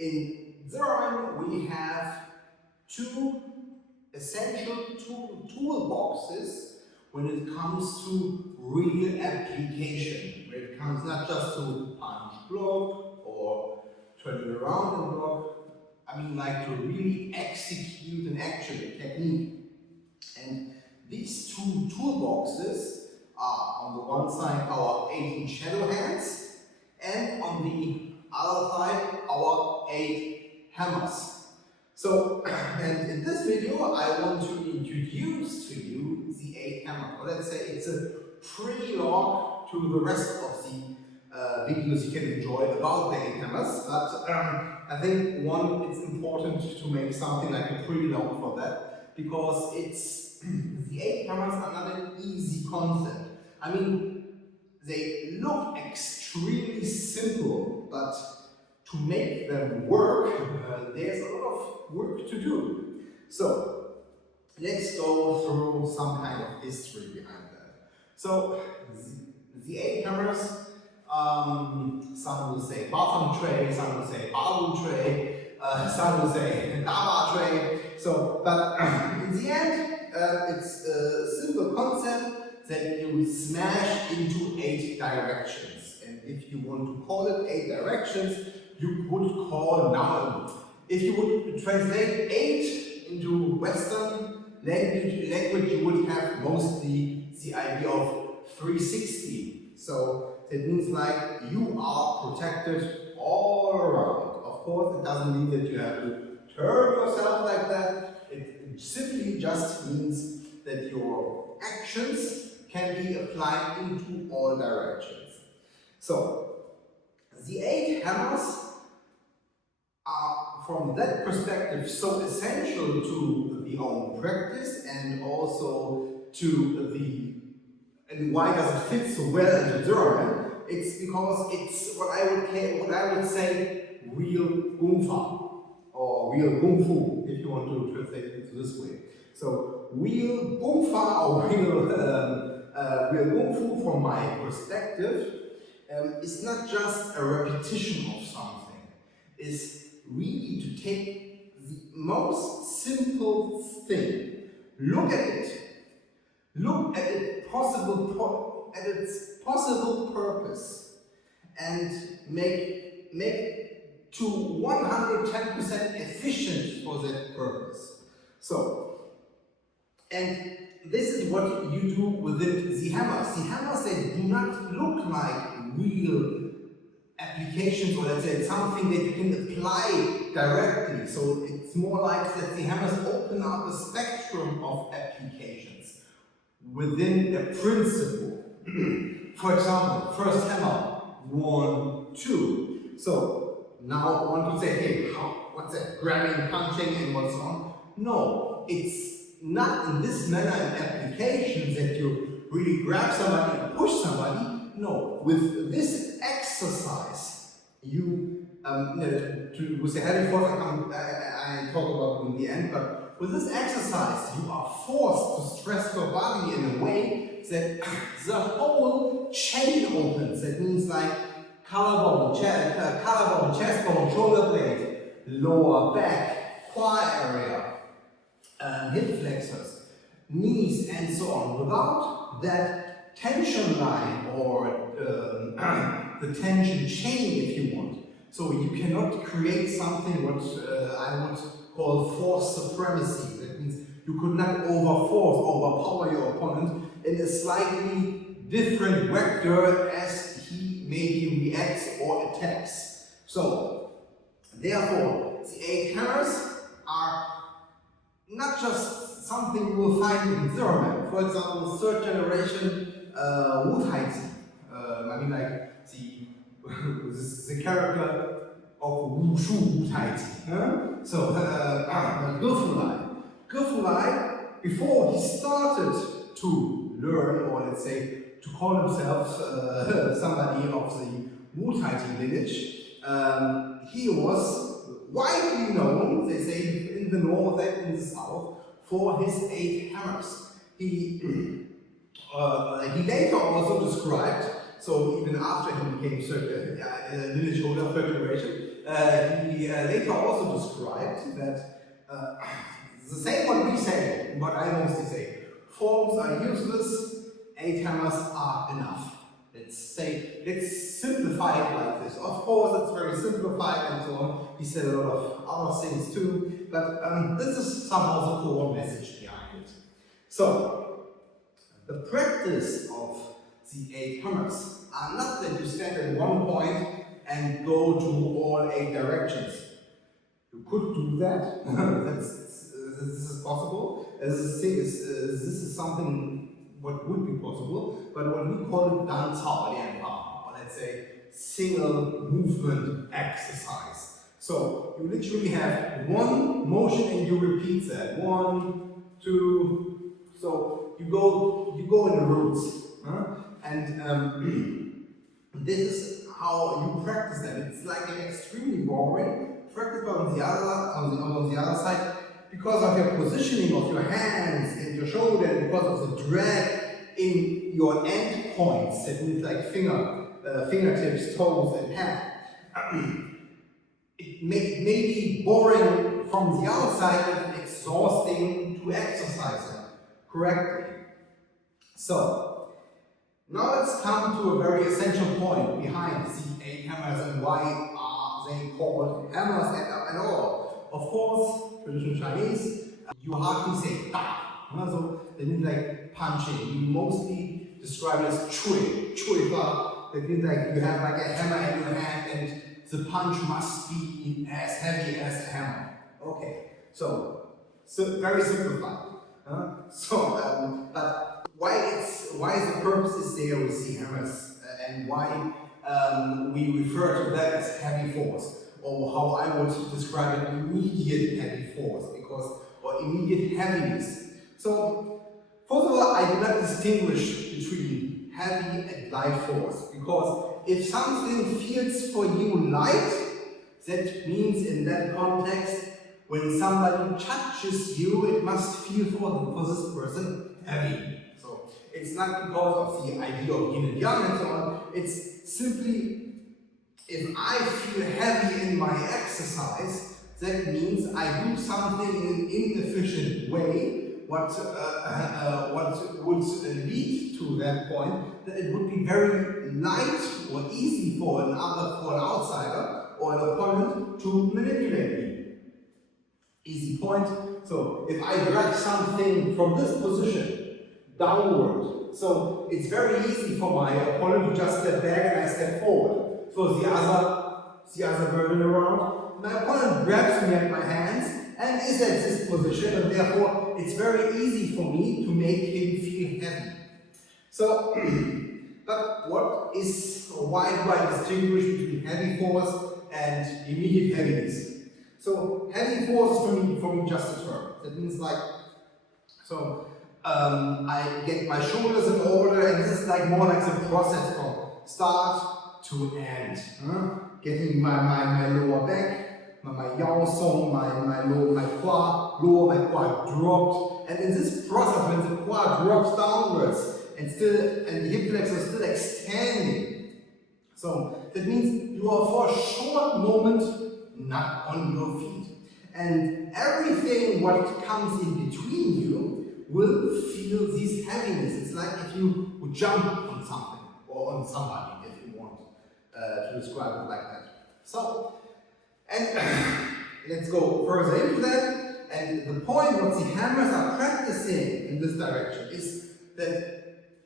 In Ziranmen we have two essential toolboxes when it comes to real application, when it comes not just to punch block or turn it around and block, I mean like to really execute an actual technique. And these two toolboxes are on the one side our 18 shadow hands and on the other side our 8 hammers. So, and in this video I want to introduce to you the 8 hammer, or let's say it's a prelog to the rest of the videos you can enjoy about the 8 hammers, but I think it's important to make something like a prelog for that, because it's the 8 hammers are not an easy concept. I mean, they look extremely simple, but to make them work, there's a lot of work to do. So, let's go through some kind of history behind that. So, the 8 hammers, some will say bottom tray, some will say bottom tray, some will say daba tray. So, but in the end, it's a simple concept that you smash into 8 directions. And if you want to call it 8 directions, you would call now. If you would translate 8 into Western language, you would have mostly the idea of 360. So it means like you are protected all around. Of course, it doesn't mean that you have to turn yourself like that. It simply just means that your actions can be applied into all directions. So the 8 hammers are, from that perspective, so essential to the own practice and also to the, and why does it fit so well into Ziranmen? It's because it's what I would say real Gungfa, or real Kung Fu, if you want to translate it this way. So real Gungfa or real Kung Fu, from my perspective, is not just a repetition of something. It's really to take the most simple thing, look at its possible purpose, and make it to 110% efficient for that purpose. So, and this is what you do within the hammers. The hammers, they do not look like real applications, or let's say something that you can apply directly. So it's more like that the hammers open up a spectrum of applications within a principle. For example, first hammer, 1, 2. So now one could say, hey, what's that? Grabbing, punching, and what's on? No, it's not in this manner in applications that you really grab somebody and push somebody. No, with this exercise, you, with the heavy force, I talk about in the end, but with this exercise, you are forced to stress your body in a way that the whole chain opens. That means like collarbone, chest bone, shoulder blade, lower back, quad area, hip flexors, knees, and so on. Without that tension line or the tension chain, if you want. So you cannot create something what I would call force supremacy. That means you could not overpower your opponent in a slightly different vector as he maybe reacts or attacks. So, therefore, the 8 hammers are not just something you will find in Ziranmen. For example, 3rd generation Wutai. I mean, like the character of Wushu Wutai. So, Gefulai, before he started to learn, or let's say to call himself somebody of the Wutai lineage, he was widely known, they say, in the north and in the south, for his 8 hammers. He later also described So even after he became lineage holder third generation, he later also described that the same what we say, what I mostly say. Forms are useless, 8 hammers are enough. Let's simplify it like this. Of course, it's very simplified and so on. He said a lot of other things too, but this is somehow the core message behind it. So, the practice of the 8 hammers are not that you stand at one point and go to all 8 directions. You could do that. This is possible. This is something what would be possible, but what we call it or let's say single movement exercise. So you literally have one motion and you repeat that. 1, 2. So you go in the roots, and this is how you practice them. It's like an extremely boring practice, but on the other side, because of your positioning of your hands and your shoulder, and because of the drag in your end points, that means like fingertips, toes, and hand. It may be boring from the outside, but exhausting to exercise them correctly. So, now let's come to a very essential point behind the 8 hammers and why are they called hammers at all. Of course, traditional Chinese, you hardly say da. So that means like punching. You mostly describe it as chui fa. That means like you have like a hammer in your hand and the punch must be as heavy as a hammer. Okay, so very simplified. But why the purpose is there with the hammers and why we refer to that as heavy force, or how I would describe it, immediate heavy force, or immediate heaviness. So, first of all, I do not distinguish between heavy and light force, because if something feels for you light, that means in that context, when somebody touches you, it must feel for this person heavy. So, it's not because of the idea of yin and yang and so on, it's simply if I feel heavy in my exercise, that means I do something in an inefficient way, what would lead to that point, that it would be very light or easy for an outsider or an opponent to manipulate me. Easy point. So if I drag something from this position downward, so it's very easy for my opponent to just step back and I step forward. So the other version around, my opponent grabs me at my hands and is at this position, and therefore it's very easy for me to make him feel heavy. So, but why do I distinguish between heavy force and immediate heaviness? So heavy force is for me just a term. That means like, so I get my shoulders in order, and this is like more like the process from start to end. Getting my lower back, my yao song, my quad dropped, and in this process, when the quad drops downwards and the hip flexor is still extending, so that means you are for a short moment not on your feet, and everything what comes in between you will feel this heaviness. It's like if you would jump on something or on somebody, if you want to describe it like that. So, and let's go further into that. And the point what the hammers are practicing in this direction is that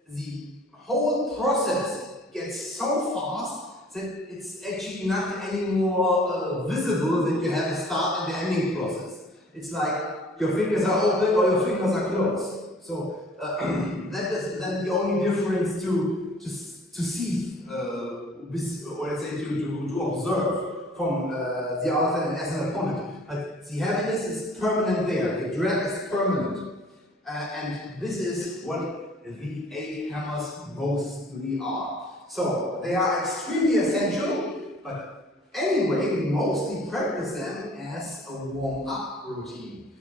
the whole process gets so fast that it's actually not anymore visible that you have a start and the ending process. It's like your fingers are open or your fingers are closed. So that is then the only difference to see, or let's say to observe from the other side as an opponent. But the heaviness is permanent there, the drag is permanent. And this is what the 8 hammers mostly are. So they are extremely essential, but anyway, we mostly practice them as a warm-up routine.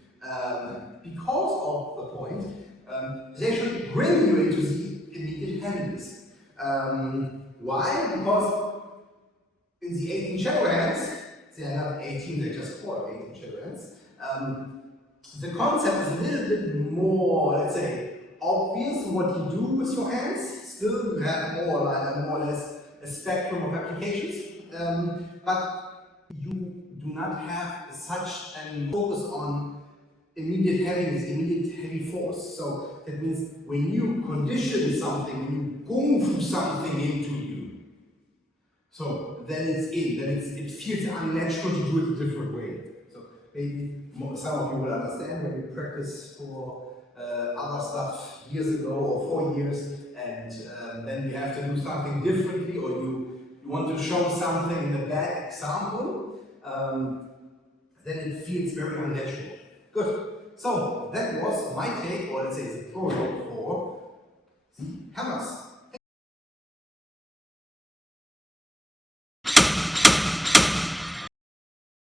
Because of the point, they should bring you into the immediate heaviness. Why? Because in the 18 shadow hands, they are not 18, they're just called 18 shadow hands. The concept is a little bit more, let's say, obvious what you do with your hands. Still, you have more or less a spectrum of applications, but you do not have such a focus on immediate heaviness, immediate heavy force. So that means when you condition something, when you kung fu something into you, so then it's in, then it feels unnatural to do it a different way. So maybe some of you will understand when you practice for other stuff years ago or 4 years, and then you have to do something differently, or you want to show something in a bad example, then it feels very unnatural. Good. So that was my take, or let's say the prologue for the hammers.